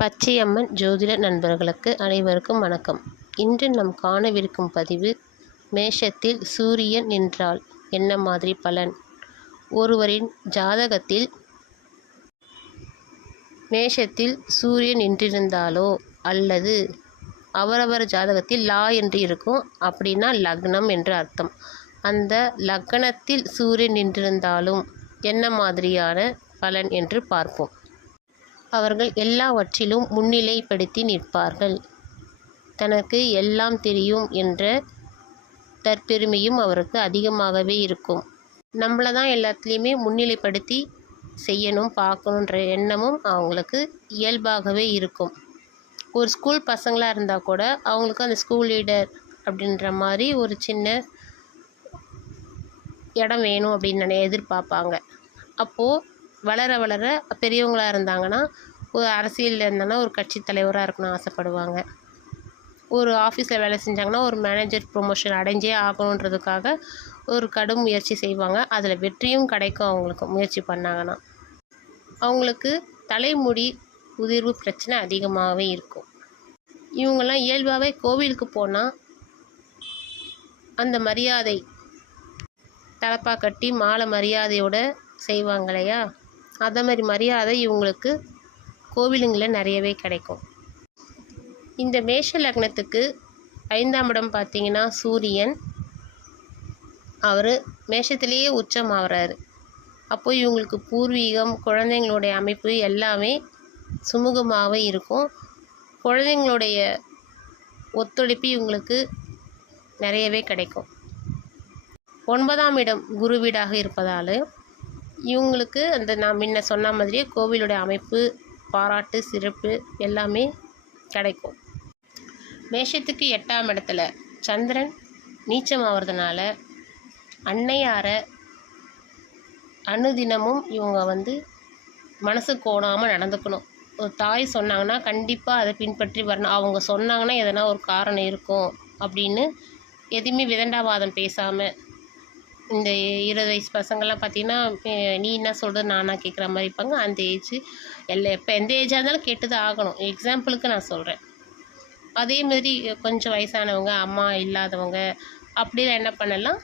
பச்சையம்மன் ஜோதிட நண்பர்களுக்கு அனைவருக்கும் வணக்கம். இன்று நாம் காணவிருக்கும் பதிவு, மேஷத்தில் சூரியன் நின்றால் என்ன மாதிரி பலன்? ஒருவரின் ஜாதகத்தில் மேஷத்தில் சூரியன் நின்றிருந்தாலோ அல்லது அவரவர் ஜாதகத்தில் லா என்று இருக்கும், அப்படின்னா லக்னம் என்று அர்த்தம். அந்த லக்னத்தில் சூரியன் நின்றிருந்தாலும் என்ன மாதிரியான பலன் என்று பார்ப்போம். அவர்கள் எல்லாவற்றிலும் முன்னிலைப்படுத்தி நிற்பார்கள். தனக்கு எல்லாம் தெரியும் என்ற தற்பெருமையும் அவருக்கு அதிகமாகவே இருக்கும். நம்மளை தான் எல்லாத்துலேயுமே முன்னிலைப்படுத்தி செய்யணும், பார்க்கணுன்ற எண்ணமும் அவங்களுக்கு இயல்பாகவே இருக்கும். ஒரு ஸ்கூல் பசங்களாக இருந்தால் கூட அவங்களுக்கு அந்த ஸ்கூல் லீடர் அப்படின்ற மாதிரி ஒரு சின்ன இடம் வேணும் அப்படின்னு எதிர்பார்ப்பாங்க. அப்போது வளர வளர பெரியவங்களாக இருந்தாங்கன்னா, ஒரு அரசியலில் இருந்தாங்கன்னா ஒரு கட்சி தலைவராக இருக்கணும்னு ஆசைப்படுவாங்க. ஒரு ஆஃபீஸில் வேலை செஞ்சாங்கன்னா ஒரு மேனேஜர் ப்ரொமோஷன் அடைஞ்சே ஆகணுன்றதுக்காக ஒரு கடும் முயற்சி செய்வாங்க. அதில் வெற்றியும் கிடைக்கும் அவங்களுக்கு முயற்சி பண்ணாங்கன்னா. அவங்களுக்கு தலைமுடி உதிர்வு பிரச்சனை அதிகமாகவே இருக்கும். இவங்கெல்லாம் இயல்பாகவே கோவிலுக்கு போனால் அந்த மரியாதை தலப்பா கட்டி மாலை மரியாதையோடு செய்வாங்க இல்லையா, அதே மாதிரி மரியாதை இவங்களுக்கு கோவிலுங்களில் நிறையவே கிடைக்கும். இந்த மேஷ லக்னத்துக்கு 5ஆம் இடம் பார்த்திங்கன்னா சூரியன், அவர் மேஷத்திலேயே உச்சம் ஆகிறாரு. அப்போ இவங்களுக்கு பூர்வீகம், குழந்தைங்களுடைய அமைப்பு எல்லாமே சுமூகமாகவே இருக்கும். குழந்தைங்களுடைய ஒத்துழைப்பு இவங்களுக்கு நிறையவே கிடைக்கும். 9ஆம் இடம் குரு வீடாக இருப்பதால் இவங்களுக்கு அந்த நான் முன்ன சொன்ன மாதிரியே கோவிலுடைய அமைப்பு, பாராட்டு, சிறப்பு எல்லாமே கிடைக்கும். மேஷத்துக்கு 8ஆம் இடத்துல சந்திரன் நீச்சம் ஆகிறதுனால அன்னையாரை அனுதினமும் இவங்க மனசு கோணாமல் நடந்துக்கணும். ஒரு தாய் சொன்னாங்கன்னா கண்டிப்பாக அதை பின்பற்றி வரணும். அவங்க சொன்னாங்கன்னா எதனா ஒரு காரணம் இருக்கும் அப்படின்னு எதுவுமே விதண்டாவாதம் பேசாமல், இந்த 20 வயசு பசங்கள்லாம் பார்த்திங்கன்னா நீ என்ன சொல்கிறது நானா கேட்குற மாதிரி இருப்பாங்க. அந்த ஏஜ் எப்போ எந்த ஏஜாக இருந்தாலும் கேட்டு தான் ஆகணும். எக்ஸாம்பிளுக்கு நான் சொல்கிறேன். அதே மாதிரி கொஞ்சம் வயசானவங்க, அம்மா இல்லாதவங்க அப்படிலாம் என்ன பண்ணலாம்,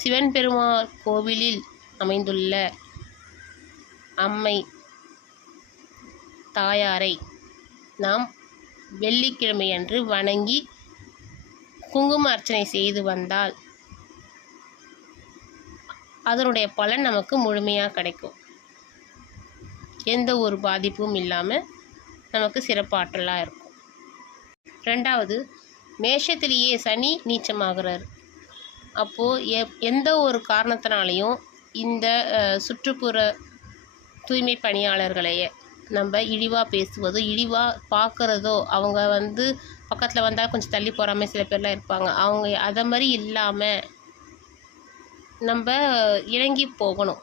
சிவன் பெருமாள் கோவிலில் அமைந்துள்ள அம்மை தாயாரை நாம் வெள்ளிக்கிழமை அன்று வணங்கி குங்கும அர்ச்சனை செய்து வந்தால் அதனுடைய பலன் நமக்கு முழுமையாக கிடைக்கும். எந்த ஒரு பாதிப்பும் இல்லாமல் நமக்கு சிறப்பாற்றலாக இருக்கும். 2வது, மேஷத்திலேயே சனி நீச்சமாகிறார். அப்போது எந்த ஒரு காரணத்தினாலையும் இந்த சுற்றுப்புற தூய்மை பணியாளர்களையே நம்ம இழிவாக பேசுவதோ இழிவாக பார்க்குறதோ, அவங்க பக்கத்தில் வந்தால் கொஞ்சம் தள்ளி போகாமல் சில பேர்லாம் இருப்பாங்க, அவங்க அதை மாதிரி இல்லாமல் நம்ம இறங்கி போகணும்.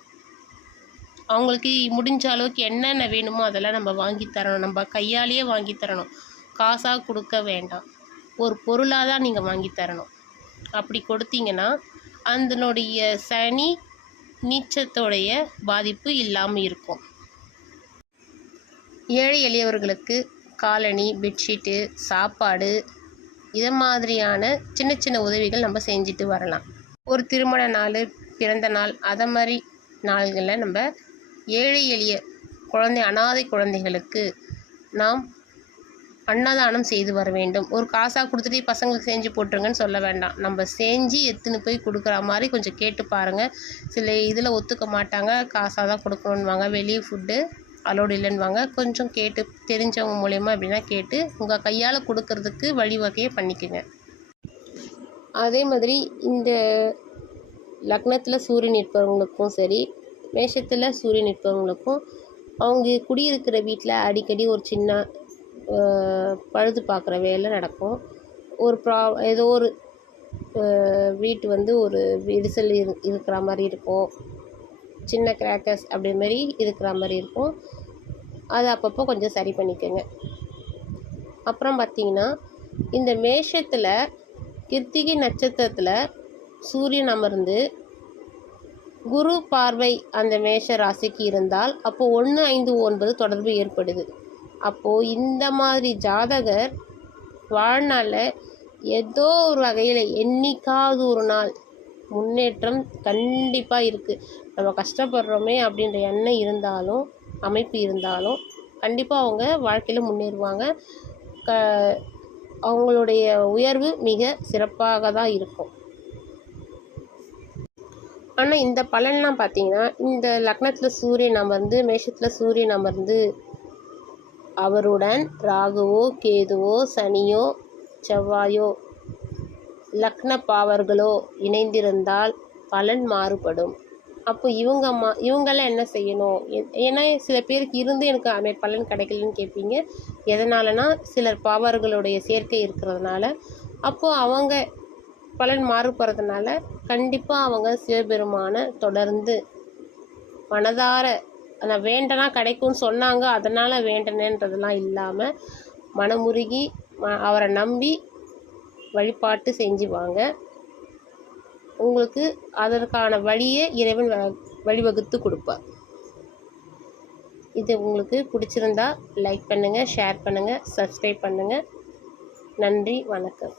அவங்களுக்கு முடிஞ்ச அளவுக்கு என்னென்ன வேணுமோ அதெல்லாம் நம்ம வாங்கி தரணும். நம்ம கையாலேயே வாங்கி தரணும், காசாக கொடுக்க வேண்டாம். ஒரு பொருளாக தான் நீங்கள் வாங்கி தரணும். அப்படி கொடுத்தீங்கன்னா அதனுடைய சனி நீச்சத்தோடைய பாதிப்பு இல்லாமல் இருக்கும். ஏழை எளியவர்களுக்கு காலணி, பெட்ஷீட்டு, சாப்பாடு, இதை மாதிரியான சின்ன சின்ன உதவிகள் நம்ம செஞ்சுட்டு வரலாம். ஒரு திருமண நாள், பிறந்த நாள், அதை மாதிரி நாள்களில் நம்ம ஏழை எளிய அனாதை குழந்தைகளுக்கு நாம் அன்னதானம் செய்து வர வேண்டும். ஒரு காசாக கொடுத்துட்டு பசங்களுக்கு செஞ்சு போட்டுருங்கன்னு சொல்ல வேண்டாம். நம்ம செஞ்சு எடுத்துன்னு போய் கொடுக்குற மாதிரி கொஞ்சம் கேட்டு பாருங்கள். சில இதில் ஒத்துக்க மாட்டாங்க, காசாக தான் கொடுக்கணுன்னுவாங்க, வெளியே ஃபுட்டு அலோடு இல்லைன்னுவாங்க. கொஞ்சம் கேட்டு தெரிஞ்சவங்க மூலயமா அப்படின்னா கேட்டு உங்கள் கையால் கொடுக்கறதுக்கு வழிவகையை பண்ணிக்கோங்க. அதே மாதிரி இந்த லக்னத்தில் சூரியன் இருப்பவங்களுக்கும் சரி, மேஷத்தில் சூரியன் இருப்பவங்களுக்கும் அவங்க குடியிருக்கிற வீட்டில் அடிக்கடி ஒரு சின்ன பழுது பார்க்குற வேலை நடக்கும். ஒரு ஏதோ ஒரு வீட்டு ஒரு விரிசல் இருக்கிற மாதிரி இருக்கும், சின்ன கிராக்கர்ஸ் அப்படி மாதிரி இருக்கிற மாதிரி இருக்கும். அதை அப்பப்போ கொஞ்சம் சரி பண்ணிக்கோங்க. அப்புறம் பார்த்திங்கன்னா, இந்த மேஷத்தில் கிருத்திகை நட்சத்திரத்தில் சூரியன் அமர்ந்து குரு பார்வை அந்த மேஷ ராசிக்கு இருந்தால் அப்போ 1, 5, 9 தொடர்பு ஏற்படுது. அப்போது இந்த மாதிரி ஜாதகர் வாழ்நாளில் ஏதோ ஒரு வகையில் என்னைக்காவது ஒரு நாள் முன்னேற்றம் கண்டிப்பாக இருக்குது. நம்ம கஷ்டப்படுறோமே அப்படின்ற எண்ணம் இருந்தாலும், அமைப்பு இருந்தாலும் கண்டிப்பாக அவங்க வாழ்க்கையில் முன்னேறுவாங்க. அவங்களுடைய உயர்வு மிக சிறப்பாக தான் இருக்கும். ஆனால் இந்த பலன்லாம் பார்த்திங்கன்னா, இந்த லக்னத்தில் சூரியன் அமர்ந்து, மேஷத்தில் சூரியன் அமர்ந்து, அவருடன் ராகுவோ கேதுவோ சனியோ செவ்வாயோ லக்ன பாவர்களோ இணைந்திருந்தால் பலன் மாறுபடும். அப்போ இவங்கெல்லாம் என்ன செய்யணும்? ஏன்னா சில பேருக்கு இருந்து எனக்கு பலன் கிடைக்கலன்னு கேட்பீங்க. எதனாலனா சிலர் பாவர்களுடைய சேர்க்கை இருக்கிறதுனால. அப்போது அவங்க பலன் மாறுபடுறதுனால கண்டிப்பாக அவங்க சிவபெருமானை தொடர்ந்து மனதார நான் வேண்டனா கிடைக்கும்னு சொன்னாங்க அதனால் வேண்டனன்றதெல்லாம் இல்லாமல் மனமுருகி அவரை நம்பி வழிபாட்டு செஞ்சு வாங்க. உங்களுக்கு அதற்கான வழியை இறைவன் வழிவகுத்து கொடுப்பார். இது உங்களுக்கு பிடிச்சிருந்தா லைக் பண்ணுங்கள், ஷேர் பண்ணுங்கள், சப்ஸ்கிரைப் பண்ணுங்கள். நன்றி, வணக்கம்.